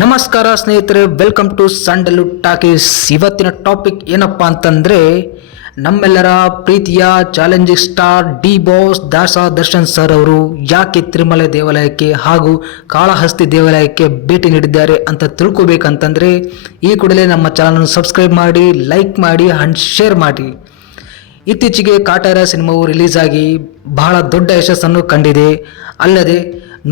ನಮಸ್ಕಾರ ಸ್ನೇಹಿತರೆ welcome to ಸಂಡಲು ಟಾಕೀಸ್ ಇವತ್ತಿನ ಟಾಪಿಕ್ ಏನಪ್ಪ ಅಂತಂದರೆ, ನಮ್ಮೆಲ್ಲರ ಪ್ರೀತಿಯ ಚಾಲೆಂಜಿಂಗ್ ಸ್ಟಾರ್ ಡಿ ಬಾಸ್ ದಾಸ ದರ್ಶನ್ ಸರ್ ಅವರು ಯಾಕೆ ತಿರುಮಲೆ ದೇವಾಲಯಕ್ಕೆ ಹಾಗೂ ಕಾಳಹಸ್ತಿ ದೇವಾಲಯಕ್ಕೆ ಭೇಟಿ ನೀಡಿದ್ದಾರೆ ಅಂತ ತಿಳ್ಕೋಬೇಕಂತಂದರೆ, ಈ ಕೂಡಲೇ ನಮ್ಮ ಚಾನಲನ್ನು ಸಬ್ಸ್ಕ್ರೈಬ್ ಮಾಡಿ ಲೈಕ್ ಮಾಡಿ ಅಂಡ್ ಶೇರ್ ಮಾಡಿ. ಇತ್ತೀಚೆಗೆ ಕಾಟಾರ ಸಿನಿಮಾವು ರಿಲೀಸ್ ಆಗಿ ಬಹಳ ದೊಡ್ಡ ಯಶಸ್ಸನ್ನು ಕಂಡಿದೆ. ಅಲ್ಲದೆ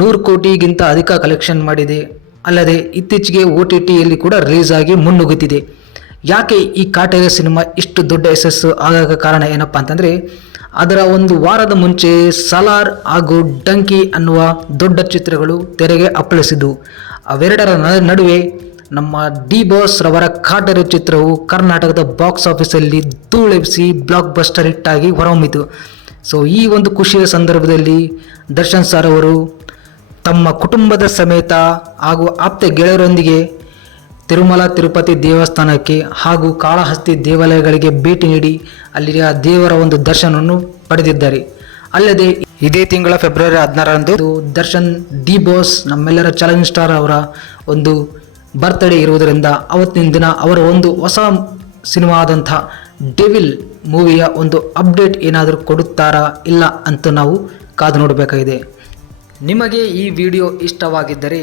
ನೂರು ಕೋಟಿಗಿಂತ ಅಧಿಕ ಕಲೆಕ್ಷನ್ ಮಾಡಿದೆ. ಅಲ್ಲದೆ ಇತ್ತೀಚೆಗೆ ಒ ಟಿ ಟಿಯಲ್ಲಿ ಕೂಡ ರಿಲೀಸ್ ಆಗಿ ಮುನ್ನುಗ್ಗುತ್ತಿದೆ. ಯಾಕೆ ಈ ಕಾಟೇರ ಸಿನಿಮಾ ಇಷ್ಟು ದೊಡ್ಡ ಯಶಸ್ಸು ಆಗಾಗ ಕಾರಣ ಏನಪ್ಪ ಅಂತಂದರೆ, ಅದರ ಒಂದು ವಾರದ ಮುಂಚೆ ಸಲಾರ್ ಹಾಗೂ ಡಂಕಿ ಅನ್ನುವ ದೊಡ್ಡ ಚಿತ್ರಗಳು ತೆರೆಗೆ ಅಪ್ಪಳಿಸಿದ್ದು. ಅವೆರಡರ ನಡುವೆ ನಮ್ಮ ಡಿ ಬಾಸ್ ರವರ ಕಾಟೇರ ಚಿತ್ರವು ಕರ್ನಾಟಕದ ಬಾಕ್ಸ್ ಆಫೀಸಲ್ಲಿ ಧೂಳೆಬ್ಬಿಸಿ ಬ್ಲಾಕ್ ಬಸ್ಟರ್ ಹಿಟ್ಟಾಗಿ ಹೊರಹೊಮ್ಮಿತು. ಸೊ, ಈ ಒಂದು ಖುಷಿಯ ಸಂದರ್ಭದಲ್ಲಿ ದರ್ಶನ್ ಸರ್ ಅವರು ತಮ್ಮ ಕುಟುಂಬದ ಸಮೇತ ಹಾಗೂ ಆಪ್ತ ಗೆಳೆಯರೊಂದಿಗೆ ತಿರುಮಲ, ತಿರುಪತಿ ದೇವಸ್ಥಾನಕ್ಕೆ ಹಾಗೂ ಕಾಳಹಸ್ತಿ ದೇವಾಲಯಗಳಿಗೆ ಭೇಟಿ ನೀಡಿ ಅಲ್ಲಿಯ ದೇವರ ಒಂದು ದರ್ಶನವನ್ನು ಪಡೆದಿದ್ದಾರೆ. ಅಲ್ಲದೆ ಇದೇ ತಿಂಗಳ ಫೆಬ್ರವರಿ ಹದಿನಾರರಂದು ದರ್ಶನ್ ಡಿ ಬೋಸ್ ನಮ್ಮೆಲ್ಲರ ಚಾಲೆಂಜ್ ಸ್ಟಾರ್ ಅವರ ಒಂದು ಬರ್ತ್ಡೇ ಇರುವುದರಿಂದ ಅವತ್ತಿನ ದಿನ ಅವರ ಒಂದು ಹೊಸ ಸಿನಿಮಾ ಆದಂಥ ಡೆವಿಲ್ ಮೂವಿಯ ಒಂದು ಅಪ್ಡೇಟ್ ಏನಾದರೂ ಕೊಡುತ್ತಾರಾ ಇಲ್ಲ ಅಂತ ನಾವು ಕಾದು ನೋಡಬೇಕಾಗಿದೆ. ನಿಮಗೆ ಈ ವಿಡಿಯೋ ಇಷ್ಟವಾಗಿದ್ದರೆ